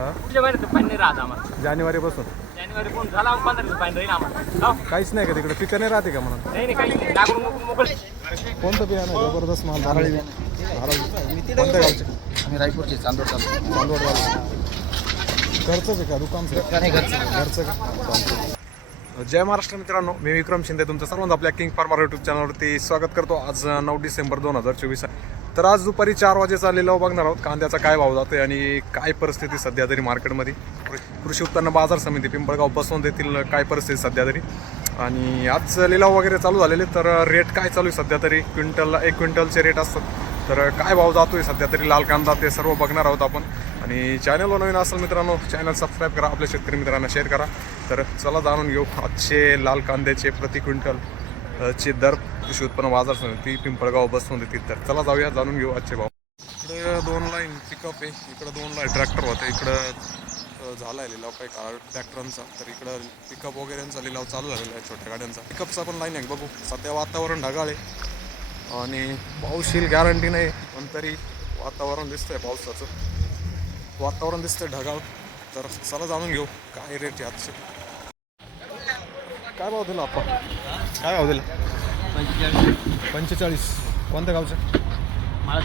हा? पुढच्या महिन्यात फाईन नाही राहत आम्हाला. जानेवारीपासून? जानेवारी कोण झाला मग पंधरा फाईन राहील आम्हाला. हो? काहीच नाही का तिकडे? पिकं नाही राहते का म्हणून? नाही नाही काही नाही. लागून मोकळं मोकळं. कोणतं बियाणं आहे? जबरदस्त माल धाराळी धाराळी कोणत्या गावचे? आम्ही रायपूरचे चांदोड चालू. चांदवड घरचंच आहे का? दुकानचं? नाही घरचं. घरचं का? जय महाराष्ट्र मित्रांनो. मी विक्रम शिंदे तुमचं सर्वांचं आपल्या किंग फार्मर यूट्यूब चॅनलवरती स्वागत करतो. आज नऊ डिसेंबर दोन हजार चोवीस आहे. तर आज दुपारी चार वाजेचा लिलाव बघणार आहोत. कांद्याचा काय भाव जातोय आणि काय परिस्थिती सध्या तरी मार्केटमध्ये? कृषी उत्पन्न बाजार समिती पिंपळगाव बसवून देतील काय परिस्थिती सध्या तरी? आणि आज लिलाव वगैरे चालू झालेले तर रेट काय चालू आहे सध्या तरी? क्विंटलला एक क्विंटलचे रेट असतात. तर काय भाव जातोय सध्या तरी? लाल कांदा ते सर्व बघणार आहोत आपण. आणि चॅनलवर नवीन असेल मित्रांनो चॅनल सबस्क्राईब करा आपल्या शेतकरी मित्रांना शेअर करा. तर चला जाणून घेऊ आजचे लाल कांद्याचे प्रति क्विंटल चे दर. कृषी उत्पन्न बाजार समिती पिंपळगाव बस समिती तर चला जाऊया जाणून घेऊ आजचे भाव. इकडे दोन लाईन पिकअप आहे. इकडं दोन लाईन ट्रॅक्टर होते. इकडं झाला आहे लिलाव काही काळ. ट्रॅक्टरांचा तर इकडं पिकअप वगैरेंचा लिलाव चालू झालेला आहे छोट्या गाड्यांचा. पिकअपचा पण लाईन आहे. बघू. सध्या वातावरण ढगाळ आहे. आणि पाऊस येईल गॅरंटी नाही. पण तरी वातावरण दिसतंय पावसाचं. वातावरण दिसतंय ढगाळ. तर चला जाणून घेऊ. काय रेट आहे आजचे? काय भाव दिला आपण? काय भाव दिला? पंचेचाळीस. कोणत्या गावचं? मला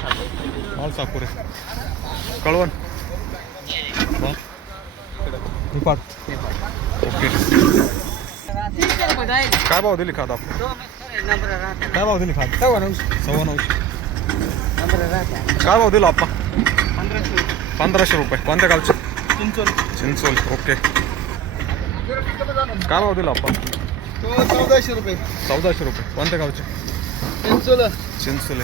कळवण. वा. निपाट ओके. काय भाव दिली खात आपण? काय भाव दिली खात? सव्वा नऊशे. काय भाव दिला आपण पंधराशे. रुपये. कोणत्या गावचे? चिंचोल. चिंचोल. ओके. काय भाव दिला आपण चौदाशे रुपये. चौदाशे रुपये. कोणत्या गावचे? पेन्सोल चिंचोले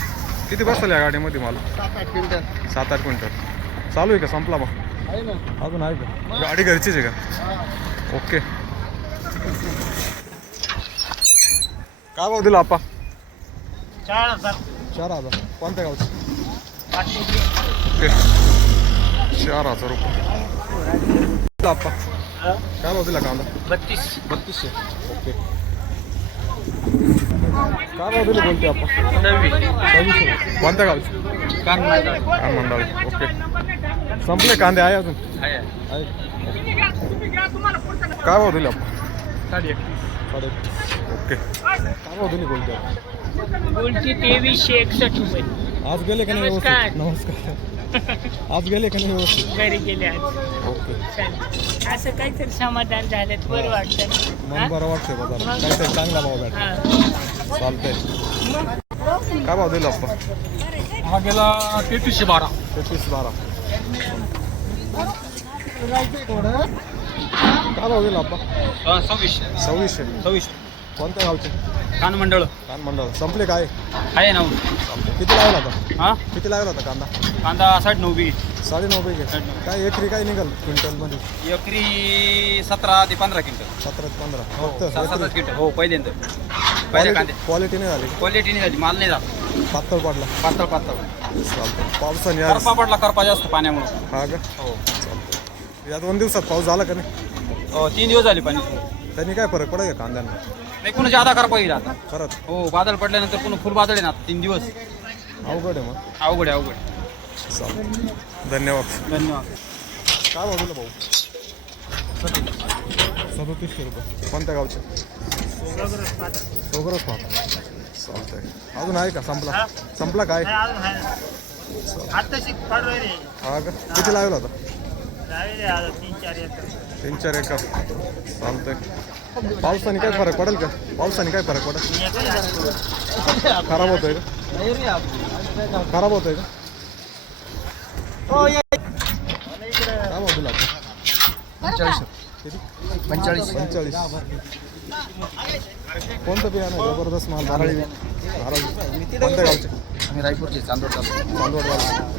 किती बसले या गाडीमध्ये मला? सात आठ क्विंटल. सात आठ क्विंटल. चालू आहे का? संपला मग? आहे ना. अजून आहे का? गाडी घरचीच आहे का? ओके. काय भाव दिला आपा चार हजार. चार हजार. कोणत्या गावचं? ओके. चार हजार रुपये. दिला आप्पा. काय भाव दिला कांदा बत्तीस. बत्तीसशे ओके. काय भाव दिले बोलते आपण? सव्वीसशे. कोणत्या गावचे? काय मंडळ. ओके. संपले कांदे आहे अजून? आहे. काय भाव दिले आपण? साडे ओके. काय भाव दिली बोलते आपण गोलची तेवीसशे एकसष्ट रुपये. आज गेले का नाही. व्यवस्थित? नमस्कार. आज गेले का नाही व्यवस्थित? घरी गेले आज. ओके. चालेल. असं काहीतरी समाधान झालं तर बरं. वाटतं मन हा? बरं वाटतंय बाजार काहीतरी चांगला भाव भेटला. हा. चालतंय. काय भाव दिला आपण? हा गेला तेहतीसशे बारा. तेहतीस बारा. काय भाव दिला आपण? सव्वीसशे. सव्वीसशे. सव्वीसशे. कोणत्या गावचे? कान मंडळ. कान मंडळ. संपले काय? आहे ना. किती लागला होता? हा? किती लागला होता कांदा? कांदा साठ नऊ बी. साडे नऊ पैकी साडेनऊ. काय एकरी काय निघाल क्विंटलमध्ये? एकरी सतरा ते पंधरा क्विंटल. सतरा ते पंधरा. सात फक्त क्विंटल. हो पहिल्यांदा. पहिल्या कांदे. क्वालिटी नाही झाली. क्वालिटी नाही झाली. माल नाही झाला. पातळ पडला. पातळ पातळ. चालतं पावसाने आज करपा पडला करपा जास्त पाण्यामुळे. हा का? हो. या दोन दिवसात पाऊस झाला का नाही? अ, तीन दिवस झाले पाणी. त्यांनी काय फरक पडेल का कांद्यांना? नाही पुन्हा जादा करपा येईल आता. खरंच. हो बादल पडल्यानंतर पुन्हा फुल बादल आहे ना आता तीन दिवस. अवघड आहे मग. अवघड आहे अवघड. आहे. चालतं धन्यवाद. धन्यवाद. काय भाव दिला भाऊ? सदोतीसशे रुपये. कोणत्या गावचे? सोगरच पाहता. चालतंय. अजून आहे का? संपला. संपला काय? हा का? किती लागला होता तीन चार तीन चार एकर चालतंय. पावसाने काय फरक पडेल का? पावसाने काय फरक पडेल? खराब होतोय का? खराब होतोय का? काय भाव आपण पंचेचाळीस. पंचेचाळीस. पंचेचाळीस कोणतं बियाणं आहे? जबरदस्त माल धाराळी धाराळी कोणत्या गावचे? आम्ही रायपूरचे चांदोड चालू चांदवडवाला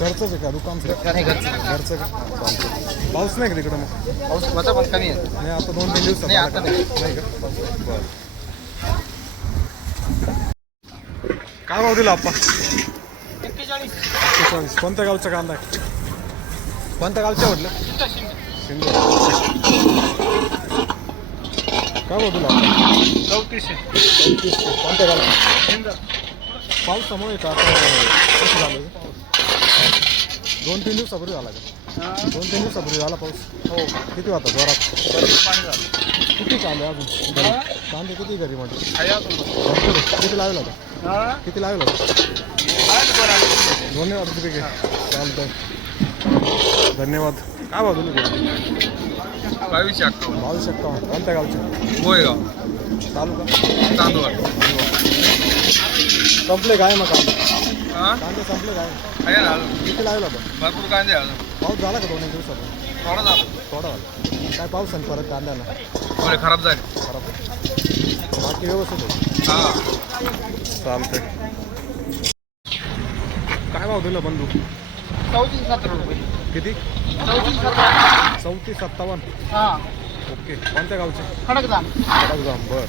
घरचंच आहे का? दुकानचं नाही घरचं. घरचं का? चालतं पाऊस नाही का तिकडं मग? पाऊस होता पण कमी आहे. नाही आता दोन तीन दिवसात नाही, आता नाही. नाही का? बरं काय भाव दिला आप्पा? एक्केचाळीस. कोणत्या गावचा कांदा आहे? कोणत्या गावच्या म्हटलं? सिंधू काय भाव दिला आप्पा? चौतीसशे. कोणत्या गावचा? पावसामुळे का? आता कसं झालं? दोन तीन दिवसापूर्वी झाला का? दोन तीन दिवसापूर्वी झाला पाऊस. हो. किती होता जोरात? पाणी झालं किती कांदे अजून? घरी? कांदे किती घरी म्हटलं? आहे अजून. भरपूर आहे. किती लावला होता? हा? किती लावला होता? आहे अर्धी पैकी. चालतंय. धन्यवाद. काय भाव दिले तुला बावीसशे अक्कावन्न भाऊ शकता कोणत्या गावचे? गोयगाव तालुका? तांदूळ. संपले काय मग हा कांदे संपले काय? आहे ना अजून. किती लावला होता? भरपूर कांदे आहे अजून पाऊस झाला का दोन एक दिवसात? थोडा झाला. थोडा झाला. काय पाऊस आणि परत कांद्याला? थोडे खराब झाले. खराब. बाकी व्यवस्थित आहे? हा. चालतंय. काय भाव दिलं बंधू? चौतीस सतरा रुपये. किती? चौतीस सतरा चौतीस सत्तावन्न. हा. ओके. कोणत्या गावचे? खडकदाम खडकजाम बर.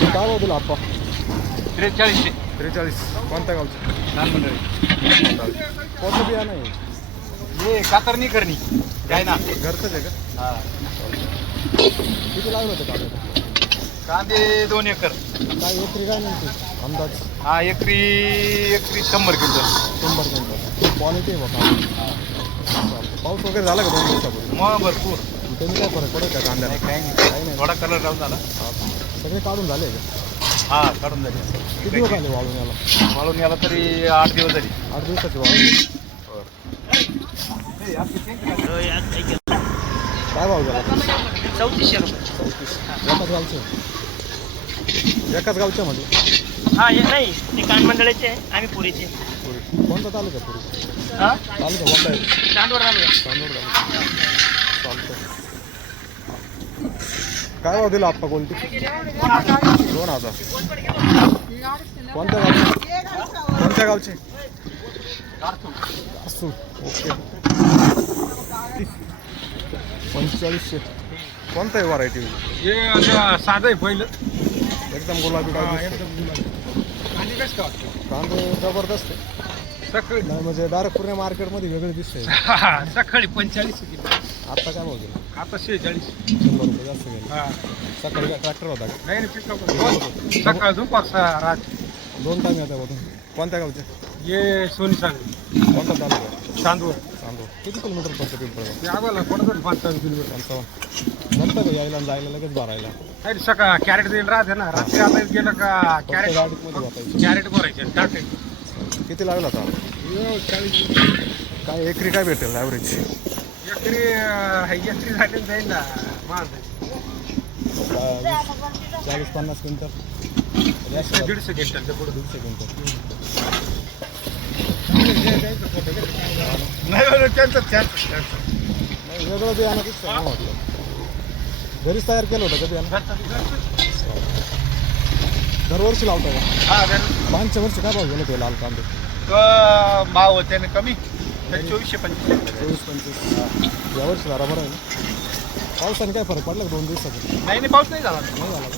काय भाव दिला आप्पा? त्रेचाळीसशे. त्रेचाळीस. कोणत्या गावचे? लहान मंडळी कोणतं बियाणं आहे? हे कातरणी करणी. काय ना? घरचंच आहे का? हा. किती लागलं होतं कांदे? कांदे दोन एकर. काय एकरी काय म्हणते? अंदाज? हा एकरी एकरी शंभर क्विंटल. शंभर क्विंटल. क्वालिटी आहे बघा. पाऊस वगैरे झाला का दोन दिवसापूर्वी? मग भरपूर. त्यांनी काय फरक पडेल का कांद्याला? काही नाही. काही नाही. थोडा कलर राहून झाला. सगळे काढून झाले का? हा काढून झाले किती दिवस आले वाळून याला वाळून याला तरी आठ दिवस झाली. आठ दिवसाची वाळून? काय भाव झाला? चौतीसशे रुपये. चौतीस. एकाच गावचे? एकाच गावचे म्हणजे? हा हे नाही ते कान मंडळाचे आहे आम्ही पुरीचे. पुरी. कोणता तालुका पुरी? हा? तालुका कोणता आहे? चांदवड तालुका. तांदूळ तालुका चालतं काय भाव दिला आप्पा कोणती? दोन हजार. कोणत्या गावचे? कोणत्या गावचे? असू ओके. पंचेचाळीसशे. कोणतं आहे व्हरायटी हे साधं आहे पहिलं. एकदम गुलाबी डाग. कांदे जबरदस्त आहे. सकाळी. नाही म्हणजे डायरेक्ट पूर्ण मार्केटमध्ये वेगळे दिसते सकाळी पंचेचाळीस किलो. आता काय भाव दिला आता शेहेचाळीस. शंभर रुपये जास्त गेले. हा. सकाळी काय ट्रॅक्टर होता का? नाही पिकअप सकाळ दुपार सहा रात. दोन टाइम येतात मधून कोणत्या गावचे? ये सोनी सांग कोणता तालुका? चांदूर चांदो किती किलोमीटर पडतं पिंपळगाव? ते आम्हाला कोणाकडे पंचावन्न किलोमीटर. पंचावन्न. का यायला आणि जायला लगेच भरायला. नाही सकाळ कॅरेट देईल राहते ना. रात्री आता गेलं का कॅरेट गाडीमध्ये वाटायची कॅरेट भरायचे टाकायचे किती लागला आता? काय एकरी काय भेटेल ॲव्हरेज एकरी अं, एकरी झाली जाईल ना. माझं चाळीस पन्नास क्विंटल. दीडशे क्विंटलच्या पुढे दीडशे क्विंटल. नाही त्यांचं त्यांचं वेगळं बियाणं सांगा म्हटलं. घरीच तयार केलं होतं का बियाणं दरवर्षी लावता का? हा. पाचशे वर्ष काय भाव गेले ते लाल कांदे? भाव होते ना कमी. चोवीसशे पंचवीस. चोवीस पंचवीस. यावर्षी जरा बरं आहे ना? पावसाने काय फरक पडला का दोन दिवसाचा? नाही नाही पाऊस नाही झाला. नाही झाला का?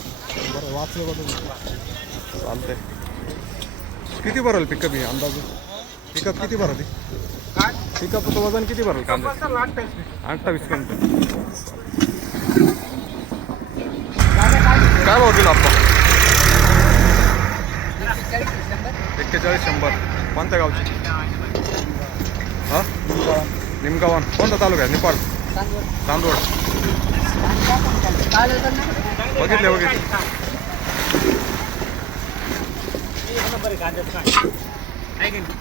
बरं वाचलं बघ चालतंय. किती भरल पिकअप ही अंदाजे? पिकअप किती भरल काय? पिकअपचं वजन किती भरल कांदे? अठ्ठावीस क्विंटल काय भाव दिला आपण एक्केचाळीस शंभर. कोणत्या गावची? हा निमगावन कोणता तालुका आहे निपाड चांदवड बघितले बघितले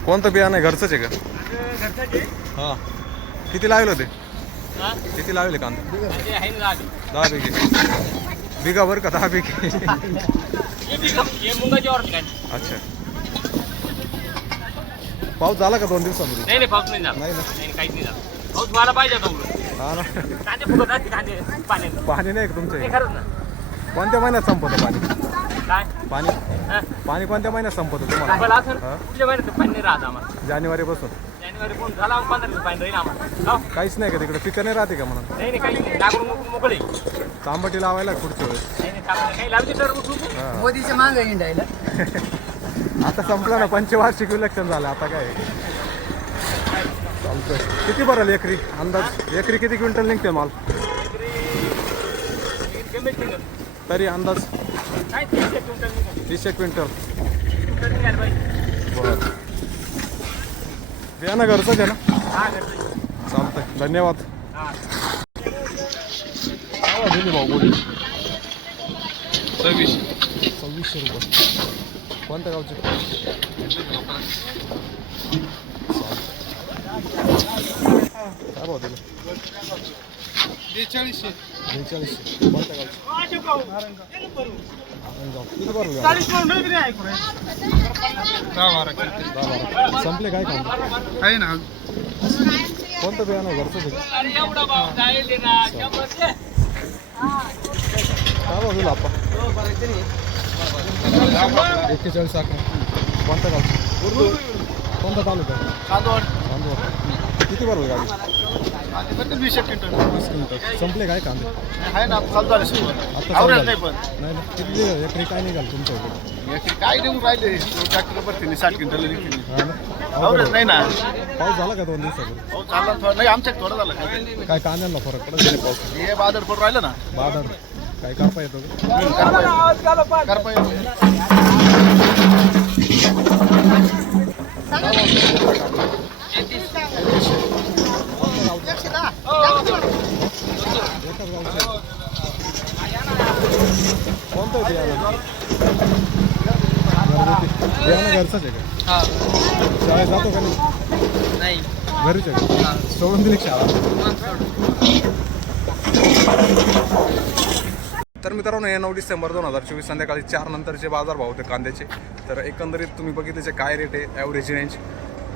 कोणतं बियाणं आहे घरचंच आहे का हा किती लावलं ते किती लावले कांदे दहा बिघे बिघा बरं का दहा काय अच्छा पाऊस झाला का दोन दिवसापूर्वी? नाही नाही पाऊस नाही झाला. नाही ना? नाही काहीच नाही झाला. पाऊस व्हायला पाहिजे आता उलट. हा ना. कांदे फुगत असते कांदे पाण्यात. पाणी नाही का ते हे? खरंच ना. कोणत्या महिन्यात संपतं पाणी? काय? पाणी? हा? पाणी कोणत्या महिन्यात संपतं तुम्हाला? असं हा? कुठल्या महिन्यात पाणी नाही राहत आम्हाला. जानेवारी पासून जानेवारी कोण झाला पंधरा दिवस पाणी राहील आम्हाला. लाव. काहीच नाही का तिकडे? पिकं नाही राहते का म्हणून? नाही नाही काही नाही. लागून मोकळी मोकळे. तांबटी लावायला पुढच्या वेळेस. नाही नाही चांगलं. काही लावते तर उठू हा. मोदीच्या माग आता संपलं ना पंचवार्षिक इलेक्शन झालं आता काय? चालतंय. किती भराल एकरी? अंदाज? एकरी किती क्विंटल निघते माल? तरी अंदाज? Quintal तीसशे quintal. क्विंटल निघाल पाहिजे बरं. बियाणं आहे ना? चालतंय. धन्यवाद. भाऊ बोली सव्वीसशे सव्वीसशे रुपये. कोणत्या गावचे? काय भाव दिले? बेचाळीसशे. बेचाळीसशे. कोणत्या गावचे. संपले काय काम? आहे ना कोणतं बियाणं का? काय भाव दिला आपण एक्केचाळीस अकरा कोणत्या गावचं कोणता तालुका चांदवड. चांदवड. किती भरले गाडी? वीस एक क्विंटल. वीस क्विंटल. संपले काय कांदे? आहे ना चालू झाले सुरू. आता. नाही पण. नाही ना किती एकरी काय निघाल तुमच्या इकडे? याची काय देऊन राहिले? ट्रॅक्टर भरते साठ क्विंटल हा नाही ना. पाऊस झाला का दोन दिवसापूर्वी? हो चालला थोडा. नाही आमच्यात थोडं झालं. काय काय कांद्यांना फरक पडत नाही पाऊस? हे बाजार पडून राहिलं ना. बाजार काय करता येतो का? करपा येतो कोणतं घरचंच आहे का? शाळेत जातो का? नाही घरीच आहे सोडून दिली शाळा तर मित्रांनो हे नऊ डिसेंबर दोन हजार चोवीस संध्याकाळी चार नंतरचे बाजार भाव होते कांद्याचे. तर एकंदरीत तुम्ही बघितले काय रेट आहे ॲव्हरेज रेंज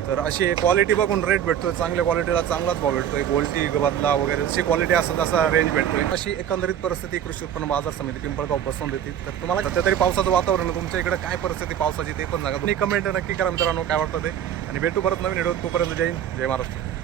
तर अशी क्वालिटी बघून रेट भेटतोय चांगल्या क्वालिटीला चांगलाच भाव भेटतोय. गोल्टी बदला वगैरे जशी क्वालिटी असेल तसा रेंज भेटतोय. अशी एकंदरीत परिस्थिती कृषी उत्पन्न बाजार समिती पिंपळगाव बसून देते तर तुम्हाला सध्या तरी पावसाचं वातावरण तुमच्या इकडे काय परिस्थिती पावसाची ते पण सांगा. तुम्ही कमेंट नक्की करा मित्रांनो काय वाटतं ते. आणि भेटू परत नवीन व्हिडिओ तोपर्यंत जय जय महाराष्ट्र.